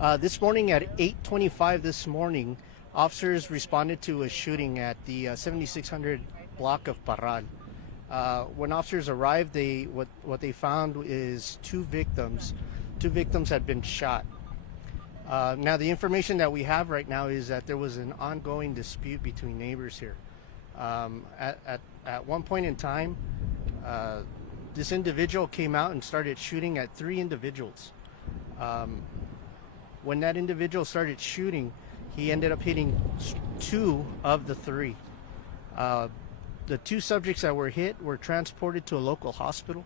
This morning at 8:25 this morning, officers responded to a shooting at the 7600 block of Parral. When officers arrived, what they found is two victims. Two victims had been shot. Now, the information that we have right now is that there was an ongoing dispute between neighbors here. At one point in time, this individual came out and started shooting at three individuals. When that individual started shooting, he ended up hitting two of the three. The two subjects that were hit were transported to a local hospital.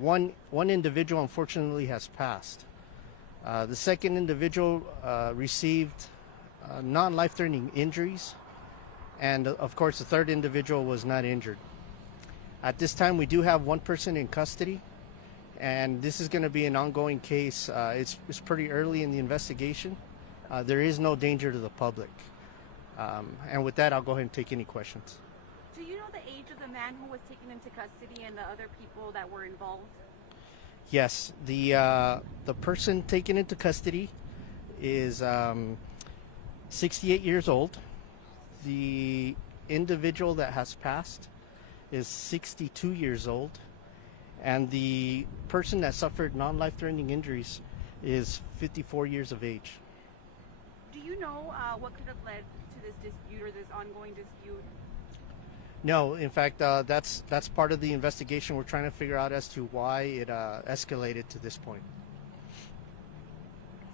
One individual unfortunately has passed. The second individual received non-life-threatening injuries, and of course the third individual was not injured. At this time, we do have one person in custody, and this is going to be an ongoing case. It's pretty early in the investigation. There is no danger to the public. And with that, I'll go ahead and take any questions. Do you know the age of the man who was taken into custody and the other people that were involved? Yes, the person taken into custody is 68 years old. The individual that has passed is 62 years old, and the person that suffered non-life-threatening injuries is 54 years of age. Do you know what could have led to this dispute or this ongoing dispute? No, in fact, that's part of the investigation. We're trying to figure out as to why it escalated to this point.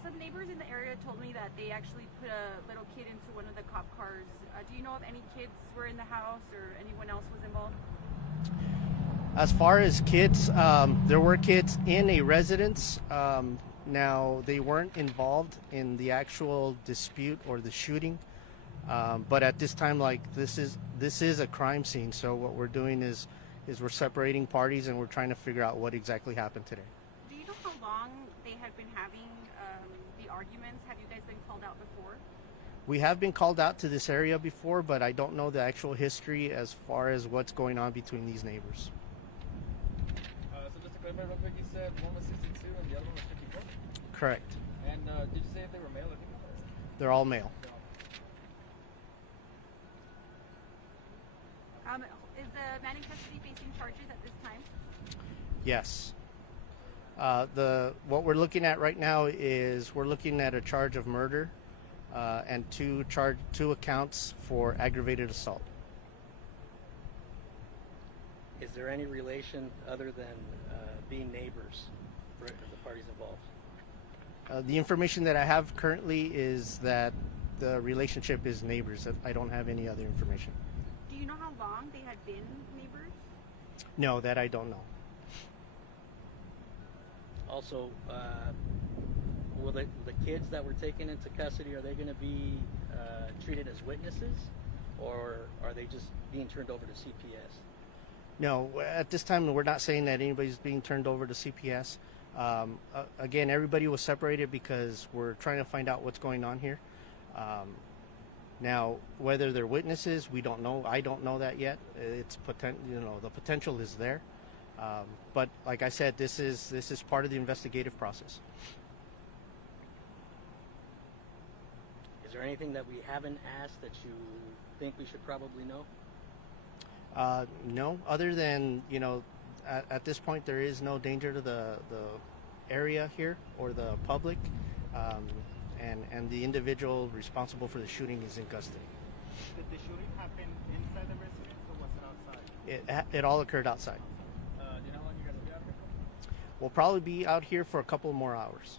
Some neighbors in the area told me that they actually put a little kid into one of the cop cars. Do you know if any kids were in the house or anyone else was involved? As far as kids, there were kids in a residence. Now, they weren't involved in the actual dispute or the shooting. But at this time, like, this is a crime scene. So what we're doing is we're separating parties, and we're trying to figure out what exactly happened today. Do you know how long they had been having the arguments? Have you guys been called out before? We have been called out to this area before, but I don't know the actual history as far as what's going on between these neighbors. So just to clarify real quick, you said one was 62 and the other one was 54? Correct. And did you say if they were male or female? They're all male. Is the man in custody facing charges at this time? Yes. What we're looking at right now is we're looking at a charge of murder and two accounts for aggravated assault. Is there any relation other than being neighbors for the parties involved? The information that I have currently is that the relationship is neighbors. I don't have any other information. Do you know how long they had been neighbors? No, that I don't know. Also, will the kids that were taken into custody, are they going to be treated as witnesses, or are they just being turned over to CPS? No, at this time we're not saying that anybody's being turned over to CPS. Again, everybody was separated because we're trying to find out what's going on here. Now, whether they're witnesses, we don't know. I don't know that yet. It's the potential is there. But like I said, this is part of the investigative process. Is there anything that we haven't asked that you think we should probably know? No, other than, at this point there is no danger to the area here or the public, and the individual responsible for the shooting is in custody. Did the shooting happen inside the residence or was it outside? It all occurred outside. Do you know how long you guys will be out here for? We'll probably be out here for a couple more hours.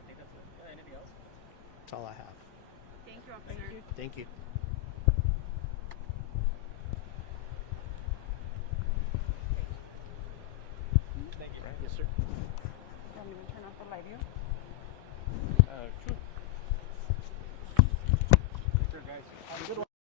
I think that's it. Yeah, anything else? That's all I have. Thank you, officer. Thank you. Thank you. Yes, sir. You want me to turn off the light here? Sure. Sure, guys. Have a good one.